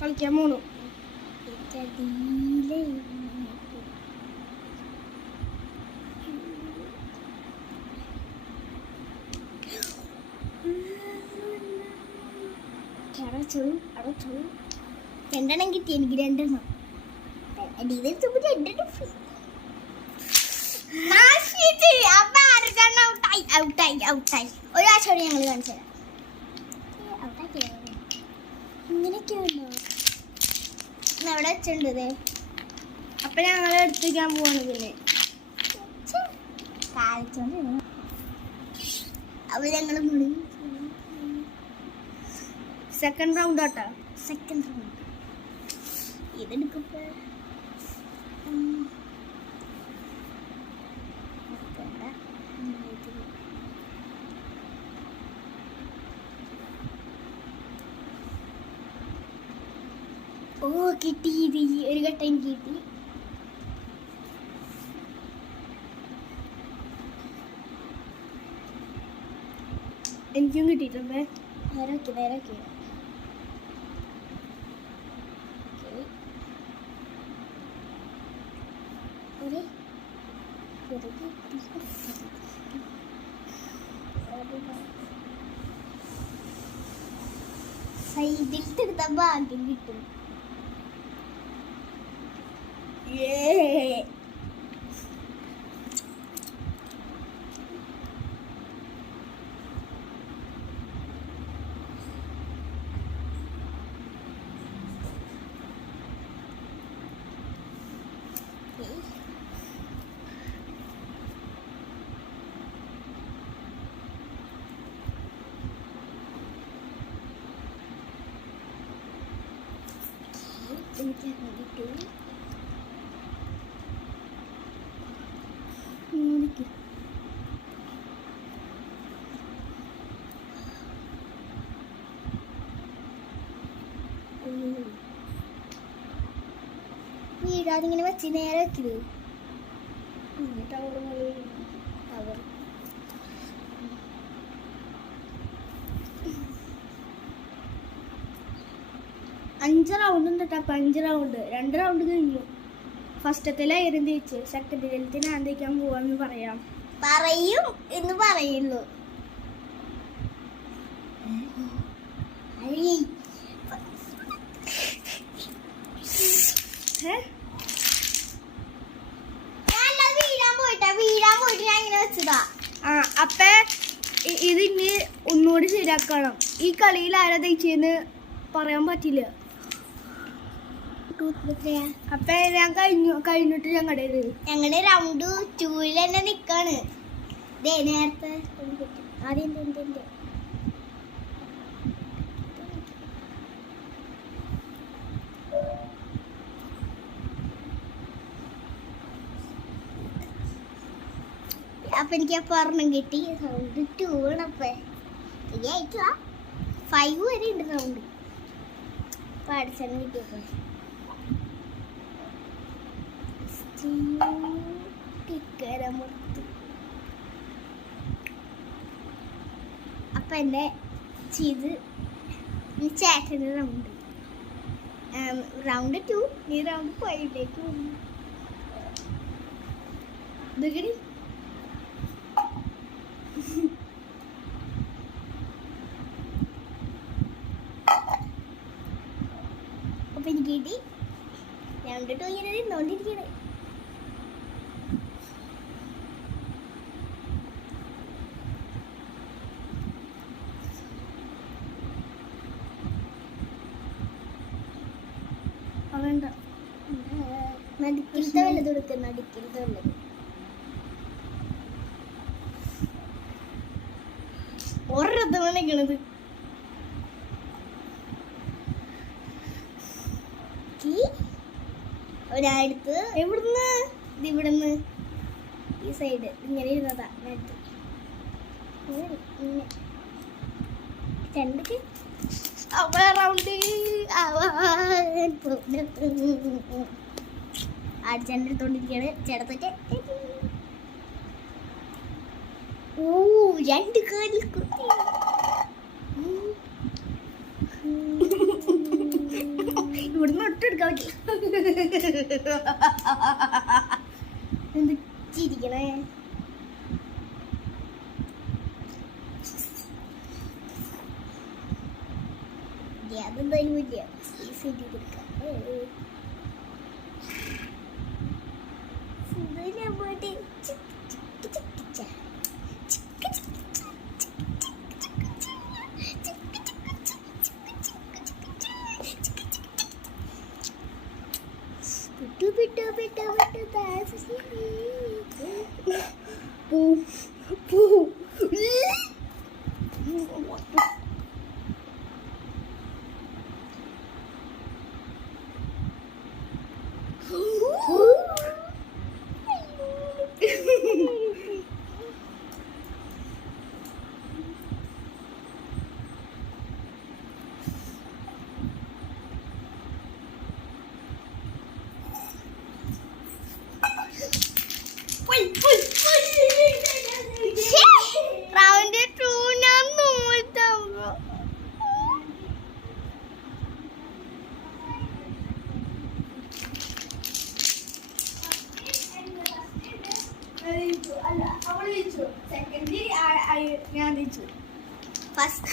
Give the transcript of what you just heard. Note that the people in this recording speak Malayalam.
കളിക്കാൻ പോണു. രണ്ടെണ്ണം കിട്ടി എനിക്ക്, രണ്ടെണ്ണം. ഒരാഴ്ചയോടെ ഞങ്ങൾ കാണിച്ചു തരാം. ഇങ്ങനെയൊക്കെയാണോ എവിടെ വെച്ചിട്ടുണ്ട്? അപ്പൊ ഞങ്ങൾ എടുത്തേക്കാൻ പോവാണ്. പിന്നെ അപ്പൊ ഞങ്ങൾ സെക്കൻഡ് റൗണ്ട് ആട്ടാ. സെക്കൻഡ് റൗണ്ട് ഇതെടുക്കപ്പോ ഓ കിട്ടി. ഇത് ഒരു ഘട്ടം കിട്ടി. എനിക്കും കിട്ടിയിട്ടുണ്ടേ. നേരൊക്കെ നേരൊക്കെ സൈഡിൽത്തെടുത്ത ഭാഗ്യം കിട്ടും. വീടാതിങ്ങനെ വെച്ച് നേരെ വെക്കരുത്. ടവർ 5 റൗണ്ട് ഉണ്ട് കേട്ടോ. 5 റൗണ്ട്. 2 റൗണ്ട് കഴിഞ്ഞു. ഫസ്റ്റത്തിലായിരുന്നു തേച്ച്, സെക്കൻഡിലത്തെ ഞാൻ തേക്കാൻ പോവാന്ന് പറയാം. പറയും എന്ന് പറയുള്ളൂ. വീഴാൻ പോയിട്ട് ഞാൻ ഇങ്ങനെ വെച്ചതാ. അപ്പൊ ഇതിന് ഒന്നുകൂടി ശരിയാക്കണം. ഈ കളിയിൽ ആരാ തേച്ചെന്ന് പറയാൻ പറ്റില്ല. അപ്പൊ ഞാൻ കഴിഞ്ഞിട്ട് ഞങ്ങളുടെ റൗണ്ട് 2 തന്നെ നിക്കാണ്. നേരത്തെ ആദ്യം അപ്പൊ എനിക്ക് അപ്പൊ ഒരെണ്ണം കിട്ടി. റൗണ്ട് 2 ആണപ്പേ. 5 വരെ ഉണ്ട് റൗണ്ട്. പാടിച്ചാലും കിട്ടിയപ്പോ അപ്പൊ എന്റെ ചെയ്ത് ചേട്ടൻ്റെ റൗണ്ട് 2 നീ റൗണ്ട് 5ലേക്ക് വന്നു. അപ്പൊ എനിക്ക് കിട്ടി. റൗണ്ട് 2 ഇങ്ങനെ നിന്നോണ്ടിരിക്കണേ. നടുക്കിലത്തെ വല്ലത് കൊടുക്കുന്ന നടുക്കിലത്തെ വല്ലത് ഒരർത്ഥമാണ് നിൽക്കണത്. ഒരാടുത്ത് എവിടുന്ന് ഇവിടുന്ന് ഈ സൈഡ് ഇങ്ങനെ ഇരുന്നതാ. രണ്ടൊക്കെ അടിച്ചെടുത്തോണ്ടിരിക്കാണ് ചേട്ടത്തൊക്കെ. ഓ 2 കാലിൽ കുത്തി. ഇവിടുന്ന് ഒട്ടെടുക്കാൻ പറ്റില്ല. എന്ത് ചിരിക്കണേ? അതെന്തായാലും വലിയ ഈസി എടുക്കാം. പോയിട്ട് പിട്ടു പിട്ടു പിട്ടു പിട്ടു പൂ പൂ. റൗണ്ട് 2 ഞാൻ നോക്കാം. അല്ല അവള് ജയിച്ചു. സെക്കൻഡ് ഞാൻ ജയിച്ചു. ഫസ്റ്റ്